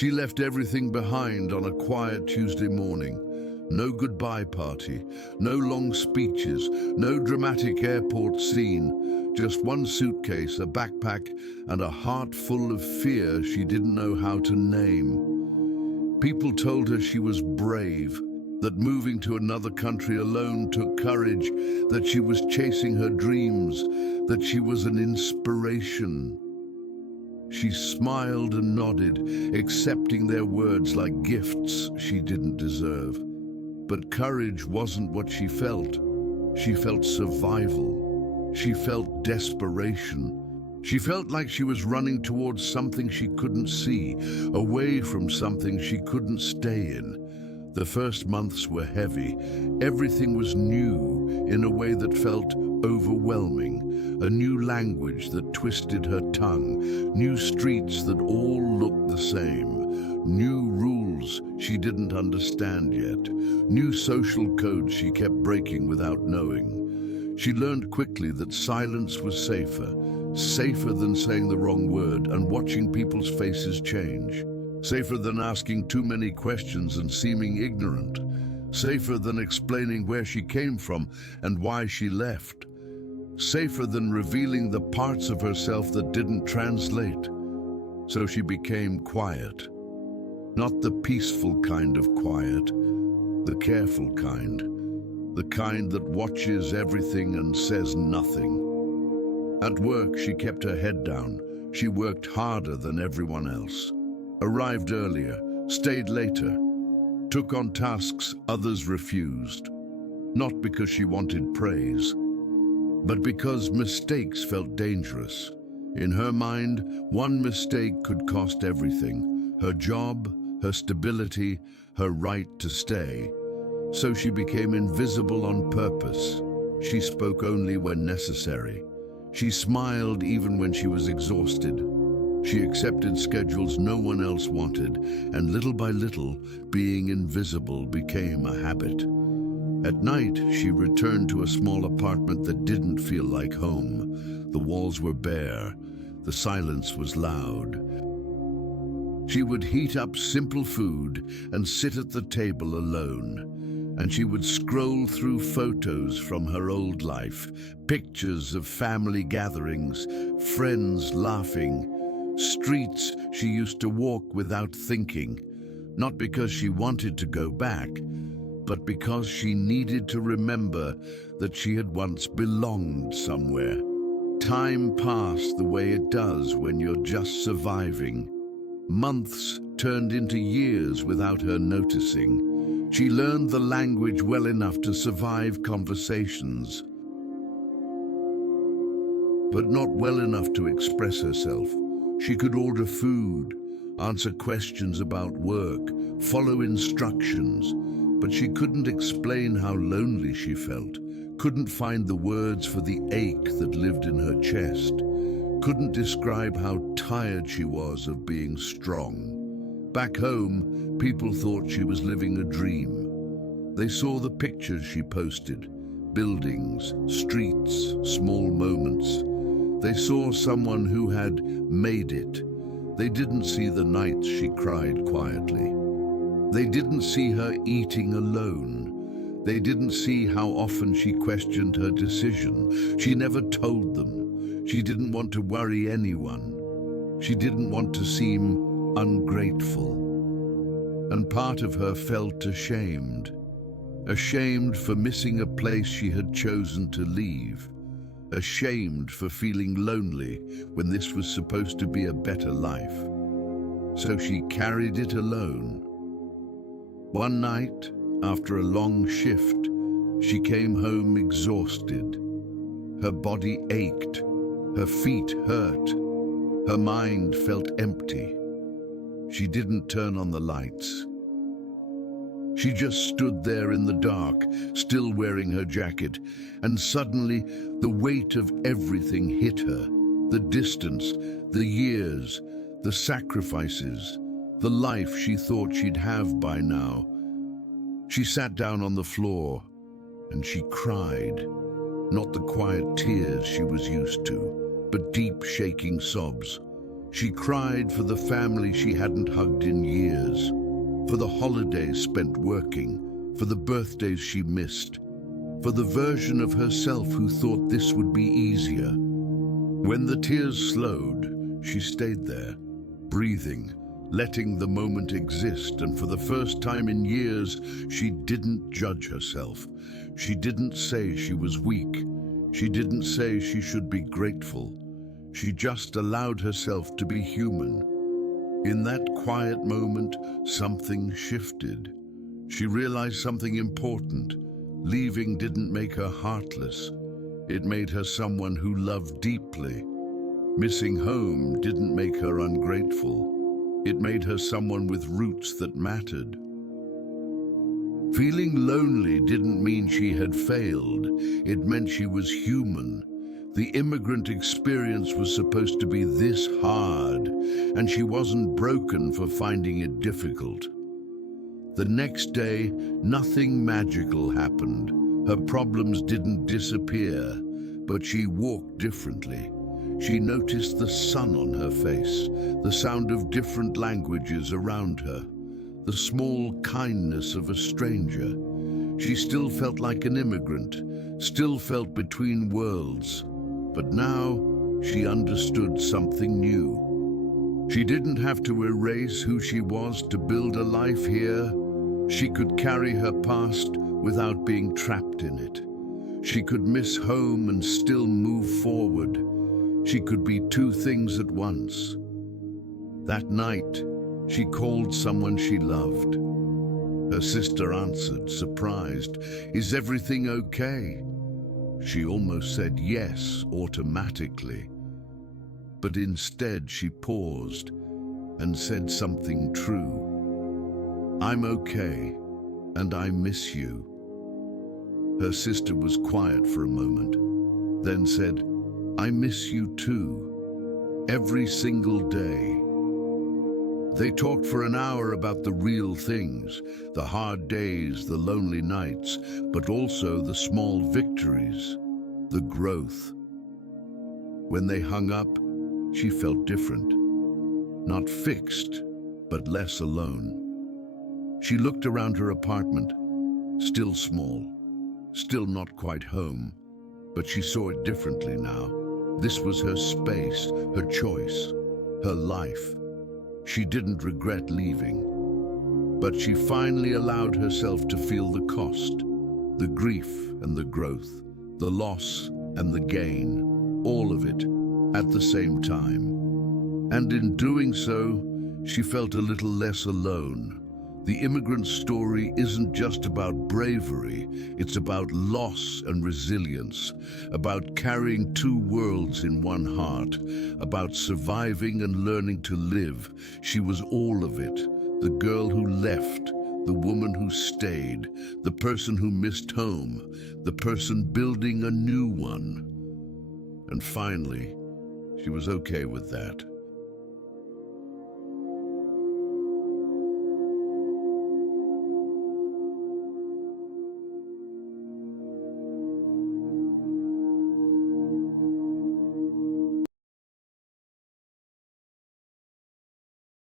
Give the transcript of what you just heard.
She left everything behind on a quiet Tuesday morning. No goodbye party, no long speeches, no dramatic airport scene. Just one suitcase, a backpack, and a heart full of fear she didn't know how to name. People told her she was brave, that moving to another country alone took courage, that she was chasing her dreams, that she was an inspiration. She smiled and nodded, accepting their words like gifts she didn't deserve. But courage wasn't what she felt. She felt survival. She felt desperation. She felt like she was running towards something she couldn't see, away from something she couldn't stay in. The first months were heavy. Everything was new in a way that felt overwhelming. A new language that twisted her tongue. New streets that all looked the same. New rules she didn't understand yet. New social codes she kept breaking without knowing. She learned quickly that silence was safer than saying the wrong word and watching people's faces change. Safer than asking too many questions and seeming ignorant. Safer than explaining where she came from and why she left. Safer than revealing the parts of herself that didn't translate. So she became quiet. Not the peaceful kind of quiet, the careful kind. The kind that watches everything and says nothing. At work, she kept her head down. She worked harder than everyone else. Arrived earlier, stayed later, took on tasks others refused. Not because she wanted praise, but because mistakes felt dangerous. In her mind, one mistake could cost everything: her job, her stability, her right to stay. So she became invisible on purpose. She spoke only when necessary. She smiled even when she was exhausted. She accepted schedules no one else wanted, and little by little, being invisible became a habit. At night, she returned to a small apartment that didn't feel like home. The walls were bare. The silence was loud. She would heat up simple food and sit at the table alone. And she would scroll through photos from her old life, pictures of family gatherings, friends laughing, streets she used to walk without thinking, not because she wanted to go back, but because she needed to remember that she had once belonged somewhere. Time passed the way it does when you're just surviving. Months turned into years without her noticing. She learned the language well enough to survive conversations, but not well enough to express herself. She could order food, answer questions about work, follow instructions, but she couldn't explain how lonely she felt, couldn't find the words for the ache that lived in her chest, couldn't describe how tired she was of being strong. Back home, people thought she was living a dream. They saw the pictures she posted, buildings, streets, small moments. They saw someone who had made it. They didn't see the nights she cried quietly. They didn't see her eating alone. They didn't see how often she questioned her decision. She never told them. She didn't want to worry anyone. She didn't want to seem ungrateful. And part of her felt ashamed. Ashamed for missing a place she had chosen to leave. Ashamed for feeling lonely when this was supposed to be a better life. So she carried it alone. One night, after a long shift, she came home exhausted. Her body ached, her feet hurt, her mind felt empty. She didn't turn on the lights. She just stood there in the dark, still wearing her jacket, and suddenly the weight of everything hit her. The distance, the years, the sacrifices, the life she thought she'd have by now. She sat down on the floor and she cried, not the quiet tears she was used to, but deep shaking sobs. She cried for the family she hadn't hugged in years, for the holidays spent working, for the birthdays she missed, for the version of herself who thought this would be easier. When the tears slowed, she stayed there, breathing, letting the moment exist, and for the first time in years, she didn't judge herself. She didn't say she was weak. She didn't say she should be grateful. She just allowed herself to be human. In that quiet moment, something shifted. She realized something important. Leaving didn't make her heartless. It made her someone who loved deeply. Missing home didn't make her ungrateful. It made her someone with roots that mattered. Feeling lonely didn't mean she had failed. It meant she was human. The immigrant experience was supposed to be this hard, and she wasn't broken for finding it difficult. The next day, nothing magical happened. Her problems didn't disappear, but she walked differently. She noticed the sun on her face, the sound of different languages around her, the small kindness of a stranger. She still felt like an immigrant, still felt between worlds. But now she understood something new. She didn't have to erase who she was to build a life here. She could carry her past without being trapped in it. She could miss home and still move forward. She could be two things at once. That night, she called someone she loved. Her sister answered, surprised, "Is everything okay?" She almost said yes automatically, but instead she paused and said something true. "I'm okay, and I miss you." Her sister was quiet for a moment, then said, "I miss you too, every single day." They talked for an hour about the real things, the hard days, the lonely nights, but also the small victories, the growth. When they hung up, she felt different. Not fixed, but less alone. She looked around her apartment, still small, still not quite home, but she saw it differently now. This was her space, her choice, her life. She didn't regret leaving, but she finally allowed herself to feel the cost, the grief and the growth, the loss and the gain, all of it at the same time. And in doing so, she felt a little less alone. The immigrant story isn't just about bravery, it's about loss and resilience, about carrying two worlds in one heart, about surviving and learning to live. She was all of it, the girl who left, the woman who stayed, the person who missed home, the person building a new one. And finally, she was okay with that.